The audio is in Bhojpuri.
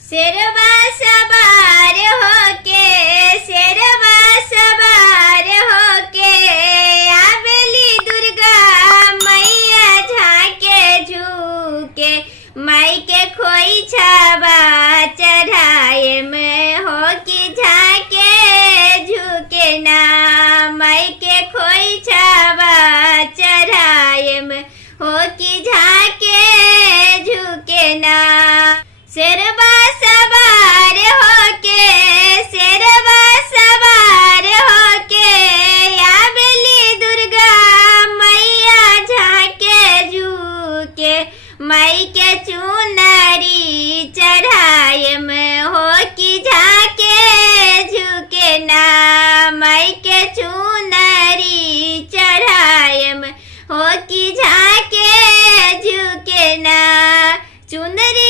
शेरवा सवार होके शेरवा सवार होके आवेली दुर्गा मैया झाके झूके माई के खोई छावा चढ़ाए में हो कि झाके झुके ना माई के खोई छावा चढ़ाए में हो कि झाके झुके ना शेरवा सवार होके शेरवा सवार होके आवेली दुर्गा मैया झाके झूके माई के चुनरी चढ़ाए में हो कि झाके झुके ना माई के चुनरी चढ़ाए में हो कि झाके झुके ना चुनरी